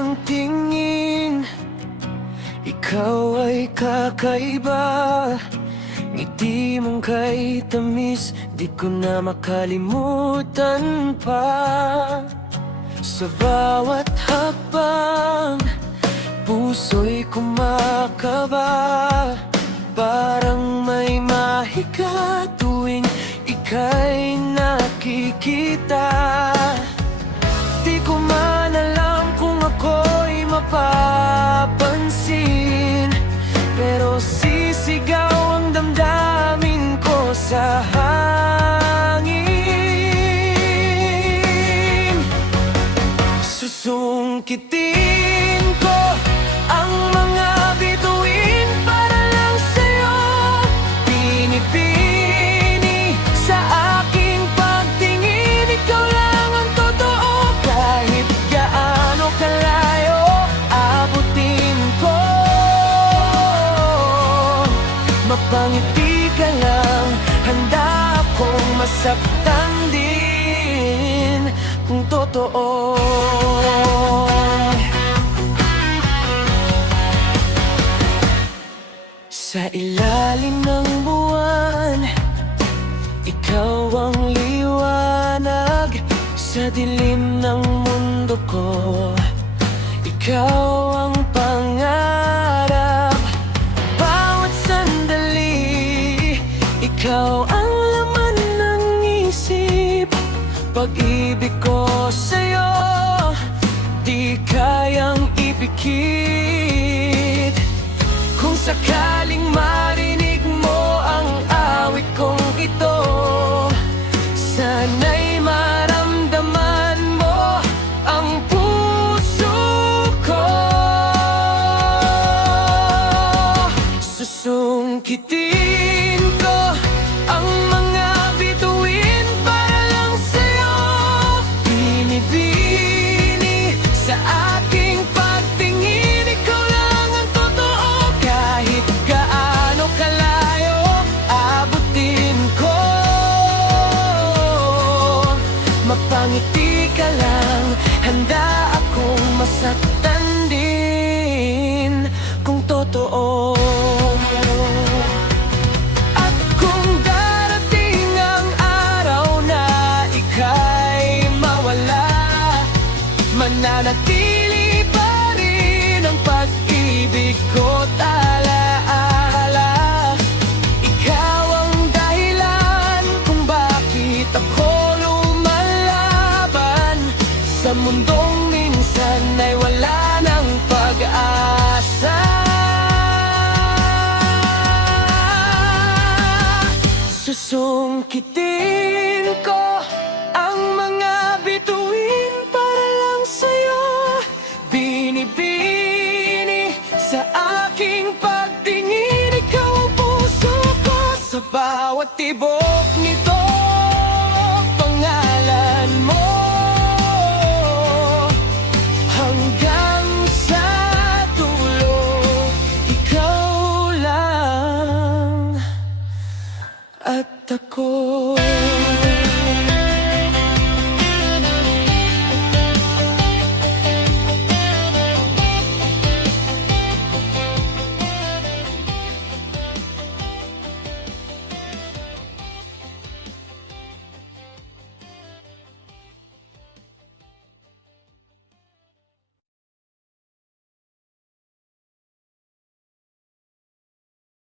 ng tingin, ikaw ay kakaiba. Ngiti mong kay tamis, di ko na makalimutan pa. Sa bawat hakbang, puso'y kumakaba. Parang may mahika tuwing ika'y nakikita. Di ko man alam kung ako'y mapapansin, pero sisigaw ang damdamin ko sa hangin. Susungkitin ko ang mga bituin para lang sa'yo. Binibini sa aking pagtingin, ikaw lang ang totoo. Kahit gaano kalayo, abutin ko. Mapangiti ka lang, handa akong masaktan din kung totoo. Sa ilalim ng buwan, ikaw ang liwanag. Sa dilim ng mundo ko, ikaw ang pangarap. Bawat sandali, ikaw ang laman ng isip. Pag-ibig ko sa'yo, di kayang ipikit. Kung sakaling marinig mo ang awit kong ito, sana'y maramdaman mo ang puso ko. Susungkitin ko ang mga bituin para lang sa'yo. Binibini sa aking pagtingin, ikaw lang ang totoo. Kahit gaano kalayo, abutin ko. Mapangiti ka lang, handa akong masaktan din kung totoo. At kung darating ang araw na ika'y mawala, mananatili pa rin ang pag-ibig ko talaala. Ikaw ang dahilan kung bakit ako lumalaban sa mundong minsan ay wala ng pag-asa. Susungkitin ko ang mga bituin para lang sa'yo. Binibini sa aking pagtingin, ikaw ang puso ko. Sa bawat tibok